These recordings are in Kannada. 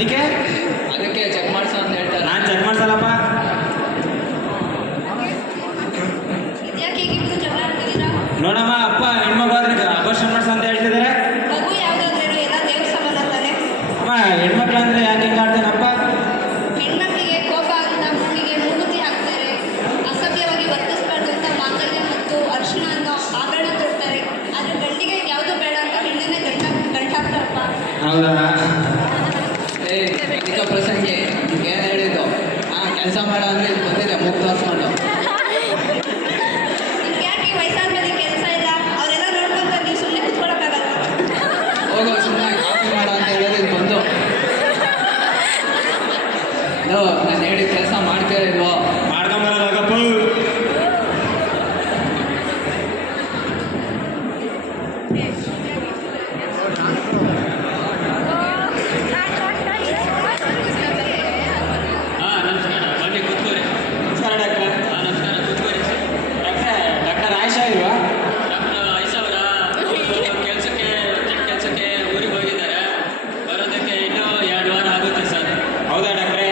ಅದಕ್ಕೆ? ಅದಕ್ಕೆ ಚೆಕ್ ಮಾಡ್ಸೋ ಅಂತ ಹೇಳ್ತಾರೆ. ನಾನು ಚೆಕ್ ಮಾಡ್ಸಲ್ಲಪ್ಪ.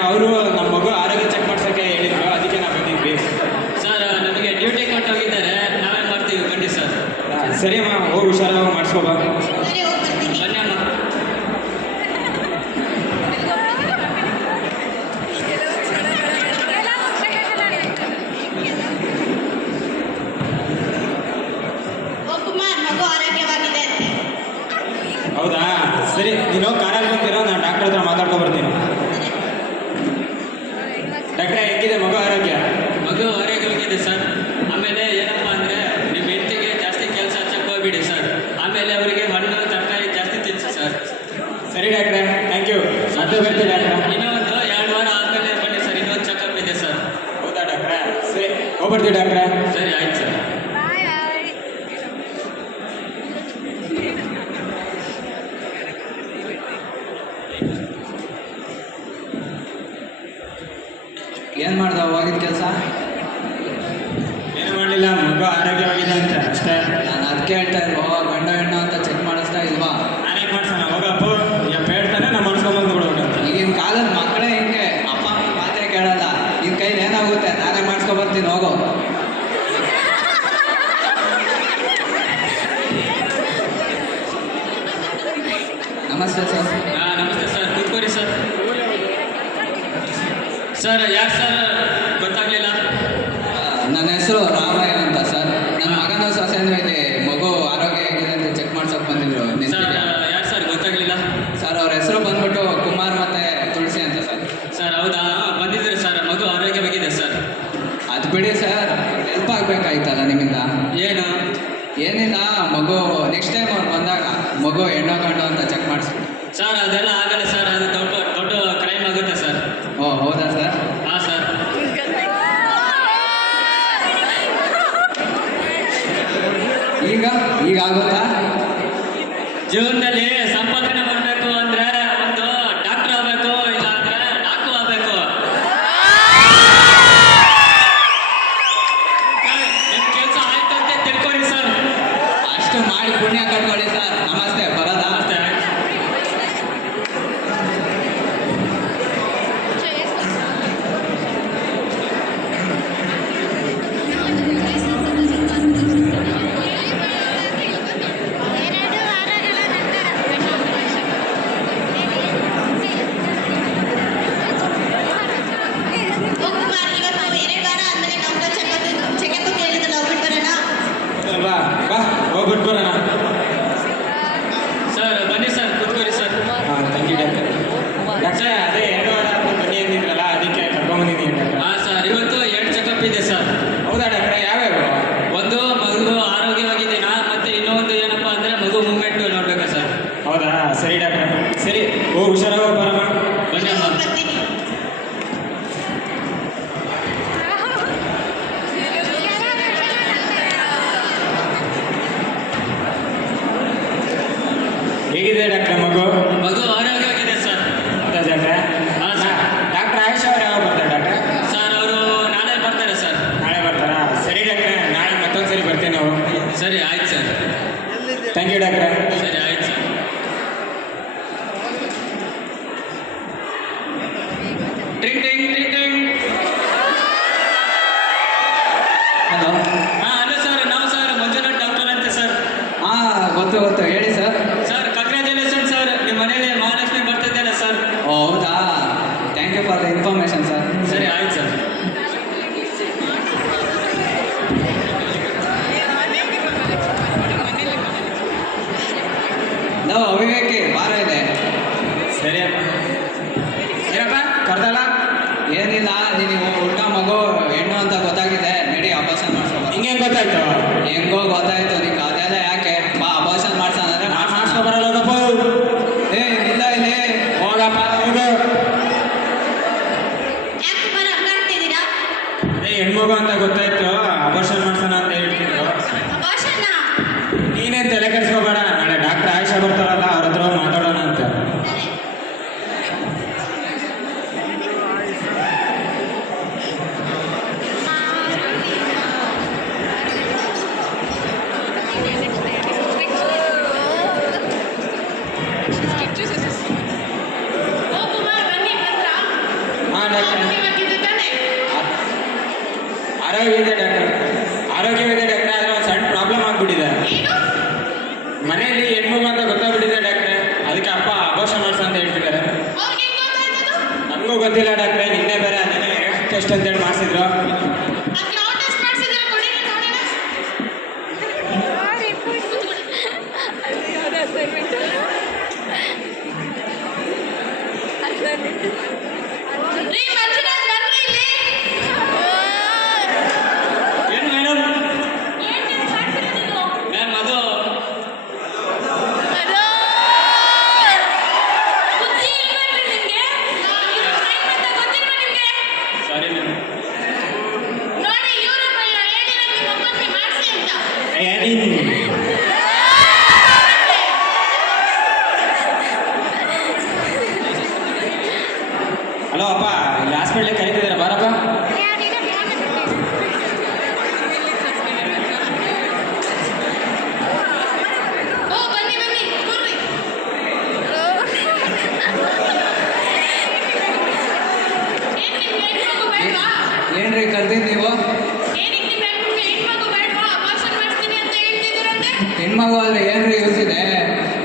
ಅವರು ನಮ್ಮ ಮಗು ಆರೋಗ್ಯ ಚೆಕ್ ಮಾಡ್ಸೋಕ್ಕೆ ಹೇಳಿದ್ರು ಅದಕ್ಕೆ ನಾವು ಬಂದಿದ್ವಿ. ಸರ್ ನಮಗೆ ಡ್ಯೂಟಿ ಕಟ್ ಹೋಗಿದ್ದಾರೆ. ನಾವೇ ಮಾಡ್ತೀವಿ? ಬನ್ನಿ ಸರ್. ಸರಿ ಮಾ ಹೋಗಿ ಹುಷಾರಾಗಿ ಮಾಡಿಸ್ಕೋಬಾರ್ದು ಬಿಡಿ ಸರ್ ಆಮೇಲೆ ಅವರಿಗೆ ಹಣ್ಣು ತರಕಾರಿ ಜಾಸ್ತಿ ತಿನ್ಸಿ ಸರ್. ಸರಿ ಡಾಕ್ಟ್ರೆ ಥ್ಯಾಂಕ್ ಯು ಅದು ಬರ್ತೀನಿ ಇನ್ನೊಂದು ಎರಡು ವಾರ ಆದಮೇಲೆ ಬನ್ನಿ ಸರ್ ಇನ್ನೊಂದು ಚೆಕಪ್ ಇದೆ ಸರ್. ಹೌದಾ ಡಾಕ್ಟ್ರೆ? ಸರಿ ಹೋಗ್ಬರ್ತೀವಿ ಡಾಕ್ಟ್ರೆ. ಸರಿ ಆಯ್ತು ಸರ್. ಏನು ಮಾಡ್ದವ? ನಿನ್ ಕೈಲಿ ಏನಾಗುತ್ತೆ? ನಾನೇ ಬರ್ತೀನಿ ಹೋಗೋ. ನಮಸ್ತೆ ಸರ್. ನಮಸ್ತೆ ಸರ್. ಕುರಿ ಸರ್. ಸರ್ ಯಾರು ಸರ್? ಗೊತ್ತಾಗ್ಲಿಲ್ಲ. ನನ್ನ ಹೆಸರು ರಾಮ ಟೈಮ್ ಅವ್ರು ಬಂದಾಗ ಮಗು ಹೆಣ್ಣೋ ಗಂಡು ಅಂತ ಚೆಕ್ ಮಾಡಿಸಿ ಸರ್ ಅದೆಲ್ಲ ಆಗಲ್ಲ ಸರ್ ಅದು ದೊಡ್ಡ ದೊಡ್ಡ ಕ್ರೈಮ್ ಆಗುತ್ತೆ ಸರ್ ಓ ಹೌದಾ ಸರ್ ಹಾಂ ಸರ್ ಈಗ ಈಗ ಆಗುತ್ತಾ? सही डॉक्टर सर और हुषार ಇದೆ ಡಾಕ್ಟರ್ ಆರೋಗ್ಯವಿದೆ ಡಾಕ್ಟರ್ ಆದರೆ ಒಂದು ಸಣ್ಣ ಪ್ರಾಬ್ಲಮ್ ಆಗ್ಬಿಟ್ಟಿದೆ ಮನೆಯಲ್ಲಿ ಹೆಣ್ಮಗು ಅಂತ ಗೊತ್ತಾಗ್ಬಿಟ್ಟಿದೆ ಡಾಕ್ಟ್ರೆ ಅದಕ್ಕೆ ಅಪ್ಪ ಅಭಾಷಣ ಮಾಡ್ಸ ಅಂತ ಹೇಳ್ತಿದ್ದಾರೆ ನನಗೂ ಗೊತ್ತಿಲ್ಲ ಡಾಕ್ಟ್ರೆ ನಿನ್ನೆ ಬೇರೆ ಅದನ್ನೇ ಟೆಸ್ಟ್ ಅಂತೇಳಿ ಮಾಡಿಸಿದ್ರು Thank you. ಹೆಣ್ಮಗು ಅಂದ್ರೆ ಏನ್ರಿ ಯೂಸ್ ಇದೆ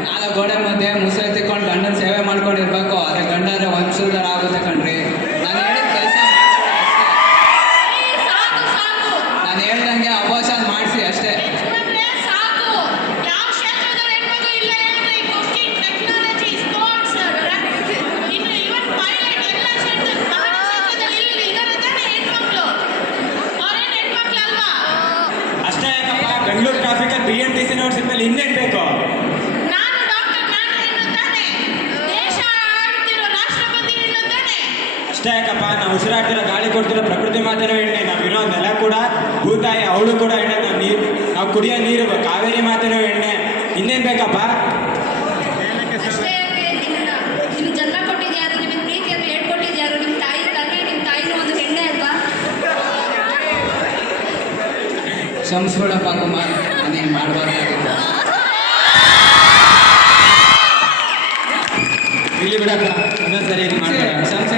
ನಾಳೆ ಗೋಡೆ ಮಧ್ಯೆ ಮುಸಳೆ ತಿಕ್ಕೊಂಡು ಗಂಡನ ಸೇವೆ ಮಾಡ್ಕೊಂಡಿರ್ಬೇಕು. ಅದೇ ಗಂಡ ಆದ್ರೆ ವಂಶಧಾರ ಆಗುತ್ತೆ ಕಣ್ರಿ. ನಾನು ಅಷ್ಟೇ ಯಾಕಪ್ಪ ನಾವು ಉಸಿರಾಡ್ತಿರೋ ಗಾಳಿ ಕೊಡ್ತಿರೋ ಪ್ರಕೃತಿ ಮಾತಿರೋ ಎಣ್ಣೆ ನಾವು ಇರೋ ನೆಲ ಕೂಡ ಭೂತಾಯಿ ಅವಳು ಕೂಡ ಎಣ್ಣೆ ನಾವು ನೀರು ನಾವು ಕುಡಿಯೋ ನೀರು ಕಾವೇರಿ ಮಾತಿರೋ ಎಣ್ಣೆ. ಇನ್ನೇನು ಬೇಕಪ್ಪ? ಕ್ಷಮಿಸ್ಬಿಡಪ್ಪ ಕುಮಾರ್ ನೀನು ಇಲ್ಲಿ ಬಿಡಪ್ಪ ಇನ್ನೊಂದ್ಸರಿ ಸರಿ ಮಾಡ್ತಾರೆ. ಕ್ಷಮಿಸಿ